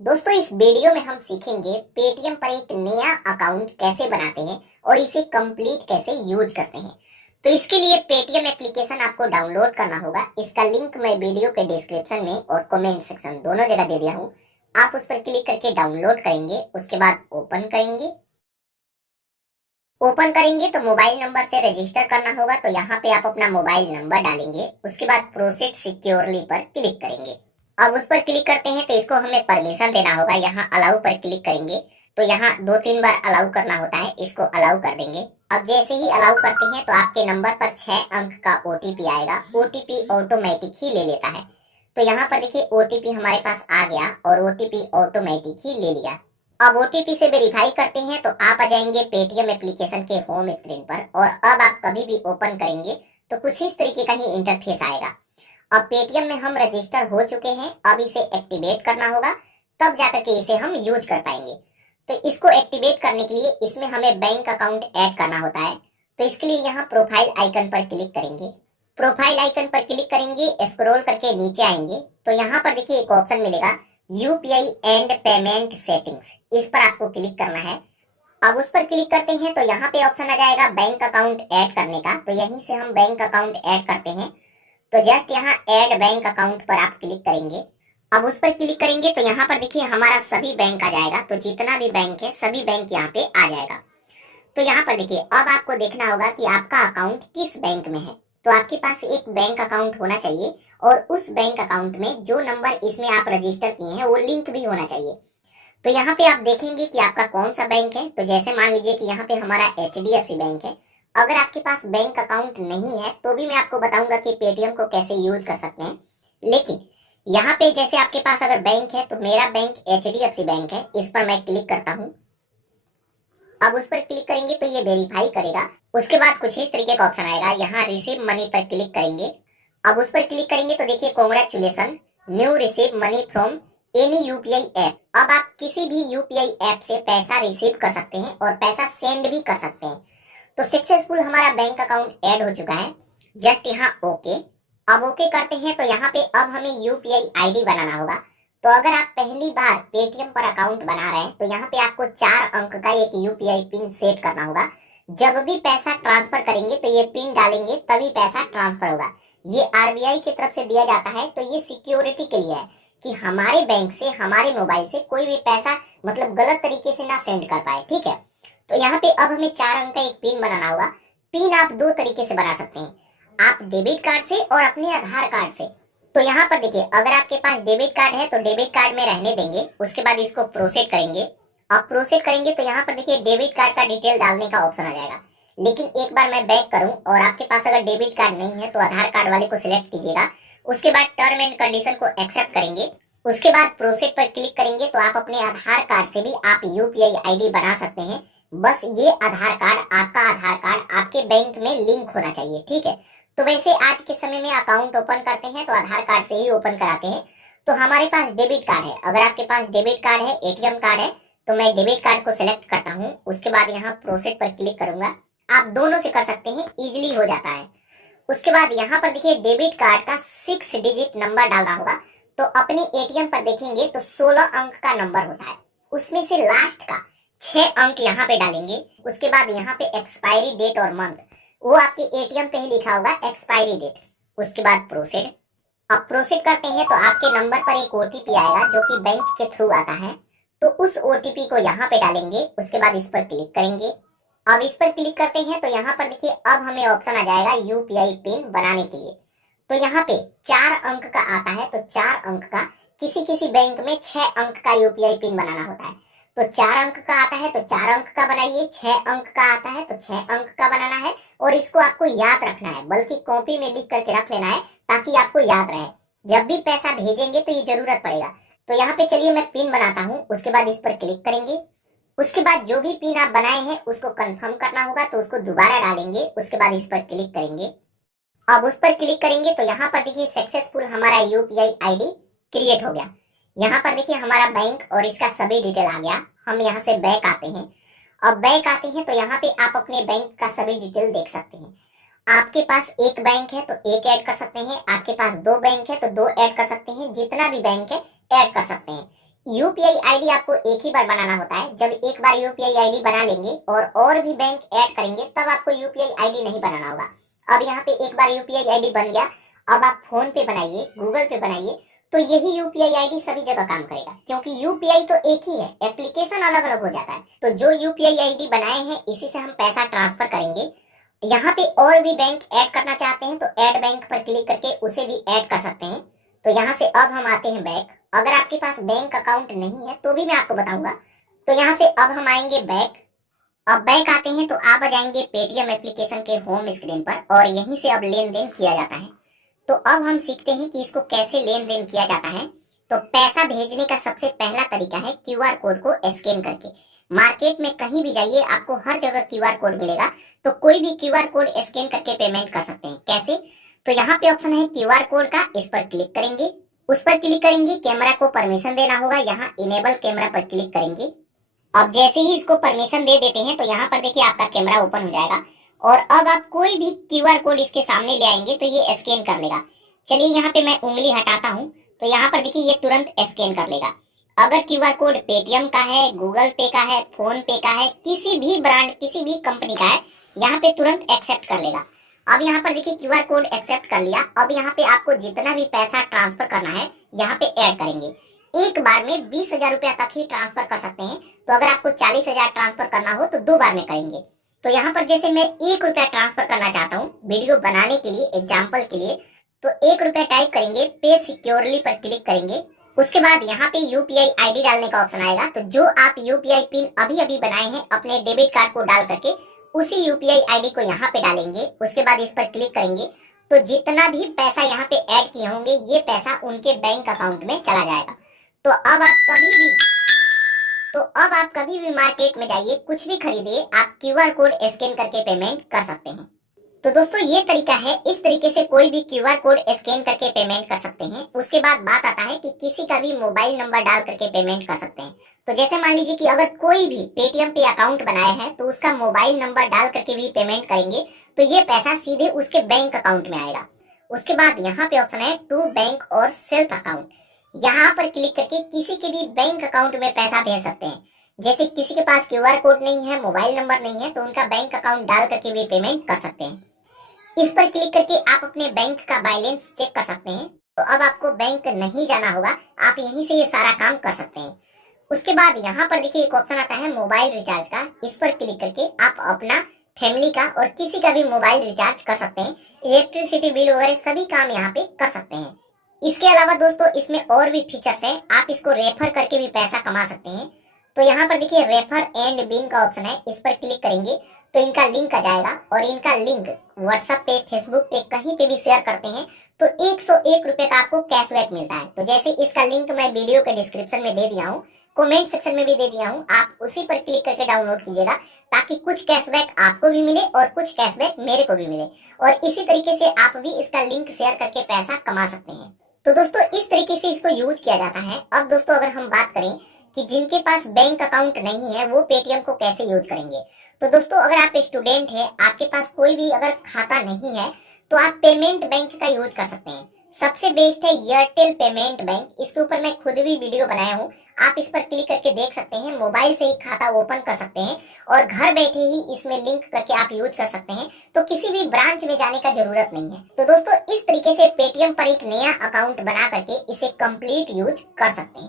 दोस्तों इस वीडियो में हम सीखेंगे पेटीएम पर एक नया अकाउंट कैसे बनाते हैं और इसे कंप्लीट कैसे यूज करते हैं। तो इसके लिए पेटीएम एप्लीकेशन आपको डाउनलोड करना होगा। इसका लिंक मैं वीडियो के डिस्क्रिप्शन में और कमेंट सेक्शन दोनों जगह दे दिया हूँ। आप उस पर क्लिक करके डाउनलोड करेंगे, उसके बाद ओपन करेंगे। ओपन करेंगे तो मोबाइल नंबर से रजिस्टर करना होगा, तो यहाँ पे आप अपना मोबाइल नंबर डालेंगे। उसके बाद प्रोसीड सिक्योरली पर क्लिक करेंगे। अब उस पर क्लिक करते हैं तो इसको हमें परमिशन देना होगा। यहाँ अलाउ पर क्लिक करेंगे तो यहाँ 2-3 बार अलाउ करना होता है, इसको अलाउ कर देंगे। अब जैसे ही अलाउ करते हैं तो आपके नंबर पर 6 अंक का ओटीपी आएगा। ओटीपी ऑटोमेटिक ही ले लेता है। तो यहाँ पर देखिए ओटीपी हमारे पास आ गया और ओटीपी ऑटोमेटिक ही ले लिया। अब ओटीपी से वेरीफाई करते हैं तो आप आ जाएंगे पेटीएम एप्लीकेशन के होम स्क्रीन पर, और अब आप कभी भी ओपन करेंगे तो कुछ इस तरीके का ही इंटरफेस आएगा। अब पेटीएम में हम रजिस्टर हो चुके हैं, अब इसे एक्टिवेट करना होगा, तब जाकर के इसे हम यूज कर पाएंगे। तो इसको एक्टिवेट करने के लिए इसमें हमें बैंक अकाउंट ऐड करना होता है। तो इसके लिए यहाँ प्रोफाइल आइकन पर क्लिक करेंगे। प्रोफाइल आइकन पर क्लिक करेंगे, स्क्रॉल करके नीचे आएंगे तो यहाँ पर देखिए एक ऑप्शन मिलेगा यूपीआई एंड पेमेंट सेटिंग्स, इस पर आपको क्लिक करना है। अब उस पर क्लिक करते हैं तो यहाँ पे ऑप्शन आ जाएगा बैंक अकाउंट ऐड करने का, तो यहीं से हम बैंक अकाउंट ऐड करते हैं। तो जस्ट यहाँ ऐड बैंक अकाउंट पर आप क्लिक करेंगे। अब उस पर क्लिक करेंगे तो यहाँ पर देखिए हमारा सभी बैंक आ जाएगा। तो जितना भी बैंक है सभी बैंक यहाँ पे आ जाएगा। तो यहाँ पर देखिए अब आपको देखना होगा कि आपका अकाउंट किस बैंक में है। तो आपके पास एक बैंक अकाउंट होना चाहिए और उस बैंक अकाउंट में जो नंबर इसमें आप रजिस्टर किए हैं वो लिंक भी होना चाहिए। तो यहाँ पे आप देखेंगे कि आपका कौन सा बैंक है। तो जैसे मान लीजिए कि यहाँ पे हमारा एचडीएफसी बैंक है। अगर आपके पास बैंक अकाउंट नहीं है तो भी मैं आपको बताऊंगा कि पेटीएम को कैसे यूज कर सकते हैं। लेकिन यहाँ पे जैसे आपके पास अगर बैंक है तो मेरा बैंक एचडीएफसी बैंक है, इस पर मैं क्लिक करता हूँ। अब उस पर क्लिक करेंगे तो ये वेरीफाई करेगा। उसके बाद कुछ इस तरीके का ऑप्शन आएगा, यहाँ रिसीव मनी पर क्लिक करेंगे। अब उस पर क्लिक करेंगे तो देखिए congratulation new receive money from any UPI app. अब आप किसी भी यूपीआई ऐप से पैसा रिसीव कर सकते हैं और पैसा सेंड भी कर सकते हैं। तो सक्सेसफुल हमारा बैंक अकाउंट ऐड हो चुका है। जस्ट यहाँ ओके। अब ओके करते हैं तो यहाँ पे अब हमें यूपीआई आईडी बनाना होगा। तो अगर आप पहली बार पेटीएम पर अकाउंट बना रहे हैं तो यहाँ पे आपको 4 अंक का एक यूपीआई पिन सेट करना होगा। जब भी पैसा ट्रांसफर करेंगे तो ये पिन डालेंगे तभी पैसा ट्रांसफर होगा। ये आरबीआई की तरफ से दिया जाता है, तो ये सिक्योरिटी के लिए है कि हमारे बैंक से हमारे मोबाइल से कोई भी पैसा मतलब गलत तरीके से ना सेंड कर पाए, ठीक है। तो यहाँ पे अब हमें 4 अंक का एक पिन बनाना होगा। पिन आप 2 तरीके से बना सकते हैं, आप डेबिट कार्ड से और अपने आधार कार्ड से। तो यहाँ पर देखिए अगर आपके पास डेबिट कार्ड है तो डेबिट कार्ड में रहने देंगे, उसके बाद इसको प्रोसेड करेंगे। अब प्रोसेड करेंगे तो यहाँ पर देखिए डेबिट कार्ड का डिटेल डालने का ऑप्शन आ जाएगा। लेकिन एक बार मैं बैक करूं और आपके पास अगर डेबिट कार्ड नहीं है तो आधार कार्ड वाले को सिलेक्ट कीजिएगा। उसके बाद टर्म एंड कंडीशन को एक्सेप्ट करेंगे। उसके बाद प्रोसेड पर क्लिक करेंगे तो आप अपने आधार कार्ड से भी आप यूपीआई आईडी बना सकते हैं। बस ये आधार कार्ड आपके बैंक में लिंक होना चाहिए, ठीक है। तो वैसे आज के समय में अकाउंट ओपन करते हैं तो आधार कार्ड से ही ओपन कराते हैं। तो हमारे पास डेबिट कार्ड है, अगर आपके पास डेबिट कार्ड है, एटीएम कार्ड है, तो मैं डेबिट कार्ड को सिलेक्ट करता हूँ। उसके बाद यहाँ प्रोसेड पर क्लिक करूंगा। आप दोनों से कर सकते हैं, इजीली हो जाता है। उसके बाद यहाँ पर देखिए डेबिट कार्ड का 6 डिजिट नंबर डालना होगा। तो अपने एटीएम पर देखेंगे तो 16 अंक का नंबर होता है, उसमें से लास्ट का 6 अंक यहाँ पे डालेंगे। उसके बाद यहाँ पे एक्सपायरी डेट और मंथ, वो आपके एटीएम पे ही लिखा होगा एक्सपायरी डेट। उसके बाद प्रोसेड। अब प्रोसेड करते हैं तो आपके नंबर पर एक ओटीपी आएगा जो कि बैंक के थ्रू आता है। तो उस ओटीपी को यहाँ पे डालेंगे। उसके बाद इस पर क्लिक करेंगे। अब इस पर क्लिक करते हैं तो यहाँ पर देखिए अब हमें ऑप्शन आ जाएगा यूपीआई पिन बनाने के लिए। तो यहाँ पे 4 अंक का आता है, तो 4 अंक का, किसी किसी बैंक में 6 अंक का यूपीआई पिन बनाना होता है। तो 4 अंक का आता है तो 4 अंक का बनाइए, 6 अंक का आता है तो 6 अंक का बनाना है। और इसको आपको याद रखना है, बल्कि कॉपी में लिख करके रख लेना है ताकि आपको याद रहे। जब भी पैसा भेजेंगे तो ये जरूरत पड़ेगा। तो यहाँ पे चलिए मैं पिन बनाता हूँ। उसके बाद इस पर क्लिक करेंगे। उसके बाद जो भी पिन आप बनाए हैं उसको कंफर्म करना होगा, तो उसको दोबारा डालेंगे। उसके बाद इस पर क्लिक करेंगे। अब उस पर क्लिक करेंगे तो यहाँ पर देखिए सक्सेसफुल हमारा यूपीआई आईडी क्रिएट हो गया। यहाँ पर देखिए हमारा बैंक और इसका सभी डिटेल आ गया। हम यहाँ से बैक आते हैं। अब बैक आते हैं तो यहाँ पे आप अपने बैंक का सभी डिटेल देख सकते हैं। आपके पास एक बैंक है तो एक ऐड कर सकते हैं, आपके पास 2 बैंक है तो 2 ऐड कर सकते हैं, जितना भी बैंक है ऐड कर सकते हैं। यूपीआई आईडी आपको एक ही बार बनाना होता है। जब एक बार यूपीआई आईडी बना लेंगे और भी बैंक ऐड करेंगे तब आपको यूपीआई आईडी नहीं बनाना होगा। अब यहाँ पे एक बार यूपीआई आईडी बन गया, अब आप फोन पे बनाइए, गूगल पे बनाइए, तो यही यूपीआई आईडी सभी जगह काम करेगा, क्योंकि यूपीआई तो एक ही है, एप्लीकेशन अलग अलग हो जाता है। तो जो यूपीआई आईडी बनाए हैं इसी से हम पैसा ट्रांसफर करेंगे। यहाँ पे और भी बैंक ऐड करना चाहते हैं तो ऐड बैंक पर क्लिक करके उसे भी ऐड कर सकते हैं। तो यहाँ से अब हम आते हैं बैक। अगर आपके पास बैंक अकाउंट नहीं है तो भी मैं आपको बताऊंगा। तो यहाँ से अब हम आएंगे बैक। अब बैक आते हैं तो आप आ जाएंगे पेटीएम एप्लीकेशन के होम स्क्रीन पर और यहीं से अब लेन देन किया जाता है। तो अब हम सीखते हैं कि इसको कैसे लेन देन किया जाता है। तो पैसा भेजने का सबसे पहला तरीका है क्यूआर कोड को स्कैन करके। मार्केट में कहीं भी जाइए आपको हर जगह क्यूआर कोड मिलेगा, तो कोई भी क्यूआर कोड स्कैन करके पेमेंट कर सकते हैं। कैसे? तो यहाँ पे ऑप्शन है क्यूआर कोड का, इस पर क्लिक करेंगे। उस पर क्लिक करेंगे, कैमरा को परमिशन देना होगा, यहाँ इनेबल कैमरा पर क्लिक करेंगे। अब जैसे ही इसको परमिशन दे देते हैं तो यहाँ पर देखिए आपका कैमरा ओपन हो जाएगा और अब आप कोई भी क्यूआर कोड इसके सामने ले आएंगे तो ये स्कैन कर लेगा। चलिए यहाँ पे मैं उंगली हटाता हूँ तो यहाँ पर देखिए ये तुरंत स्कैन कर लेगा। अगर क्यूआर कोड पेटीएम का है, गूगल पे का है, फोन पे का है, किसी भी ब्रांड, किसी भी कंपनी का है, यहाँ पे तुरंत एक्सेप्ट कर लेगा। अब यहाँ पर देखिए क्यूआर कोड एक्सेप्ट कर लिया। अब यहाँ पे आपको जितना भी पैसा ट्रांसफर करना है यहाँ पे ऐड करेंगे। एक बार में 20,000 रुपया तक ही ट्रांसफर कर सकते हैं। तो अगर आपको 40,000 ट्रांसफर करना हो तो 2 बार में करेंगे। तो यहाँ पर जैसे मैं 1 रुपया ट्रांसफर करना चाहता हूँ वीडियो बनाने के लिए, एग्जाम्पल के लिए, तो 1 रुपया टाइप करेंगे, पे सिक्योरली पर क्लिक करेंगे। उसके बाद यहाँ पे यूपीआई आईडी डालने का ऑप्शन आएगा। तो जो आप यूपीआई पिन अभी अभी बनाए हैं अपने डेबिट कार्ड को डाल करके उसी यूपीआई आईडी को यहाँ पे डालेंगे। उसके बाद इस पर क्लिक करेंगे तो जितना भी पैसा यहाँ पे ऐड किए होंगे ये पैसा उनके बैंक अकाउंट में चला जाएगा। तो अब आप कभी भी मार्केट में जाइए, कुछ भी खरीदिए, आप क्यूआर कोड स्कैन करके पेमेंट कर सकते हैं। तो दोस्तों ये तरीका है, इस तरीके से कोई भी क्यूआर कोड स्कैन करके पेमेंट कर सकते हैं। उसके बाद बात आता है कि किसी का भी मोबाइल नंबर डाल करके पेमेंट कर सकते हैं। तो जैसे मान लीजिए कि अगर कोई भी पेटीएम पे अकाउंट बनाया है तो उसका मोबाइल नंबर डाल करके भी पेमेंट करेंगे तो ये पैसा सीधे उसके बैंक अकाउंट में आएगा। उसके बाद यहाँ पे ऑप्शन है टू बैंक और सेल्फ अकाउंट। यहाँ पर क्लिक करके किसी के भी बैंक अकाउंट में पैसा भेज सकते हैं। जैसे किसी के पास क्यूआर कोड नहीं है, मोबाइल नंबर नहीं है, तो उनका बैंक अकाउंट डाल करके भी पेमेंट कर सकते हैं। इस पर क्लिक करके आप अपने बैंक का बैलेंस चेक कर सकते हैं। तो अब आपको बैंक नहीं जाना होगा, आप यहीं से ये सारा काम कर सकते हैं। उसके बाद यहाँ पर देखिए एक ऑप्शन आता है मोबाइल रिचार्ज का। इस पर क्लिक करके आप अपना, फैमिली का और किसी का भी मोबाइल रिचार्ज कर सकते हैं। इलेक्ट्रिसिटी बिल वगैरह सभी काम यहाँ पे कर सकते हैं। इसके अलावा दोस्तों इसमें और भी फीचर्स है, आप इसको रेफर करके भी पैसा कमा सकते हैं। तो यहाँ पर देखिए रेफर एंड बिन का ऑप्शन है, इस पर क्लिक करेंगे तो इनका लिंक आ जाएगा और इनका लिंक व्हाट्सएप पे, फेसबुक पे, कहीं पे भी शेयर करते हैं तो 101 रुपए का आपको कैशबैक मिलता है। तो जैसे इसका लिंक मैं वीडियो के डिस्क्रिप्शन में दे दिया हूँ, कमेंट सेक्शन में भी दे दिया हूँ, आप उसी पर क्लिक करके डाउनलोड कीजिएगा ताकि कुछ कैशबैक आपको भी मिले और कुछ कैशबैक मेरे को भी मिले। और इसी तरीके से आप भी इसका लिंक शेयर करके पैसा कमा सकते हैं। तो दोस्तों इस तरीके से इसको यूज किया जाता है। अब दोस्तों अगर हम बात करें कि जिनके पास बैंक अकाउंट नहीं है वो पेटीएम को कैसे यूज करेंगे, तो दोस्तों अगर आप स्टूडेंट हैं, आपके पास कोई भी अगर खाता नहीं है तो आप पेमेंट बैंक का यूज कर सकते हैं। सबसे बेस्ट है एयरटेल पेमेंट बैंक, इसके ऊपर मैं खुद भी वीडियो बनाया हूँ, आप इस पर क्लिक करके देख सकते हैं। मोबाइल से ही खाता ओपन कर सकते हैं और घर बैठे ही इसमें लिंक करके आप यूज कर सकते हैं। तो किसी भी ब्रांच में जाने का जरूरत नहीं है। तो दोस्तों इस तरीके से पेटीएम पर एक नया अकाउंट बना करके इसे कंप्लीट यूज कर सकते हैं।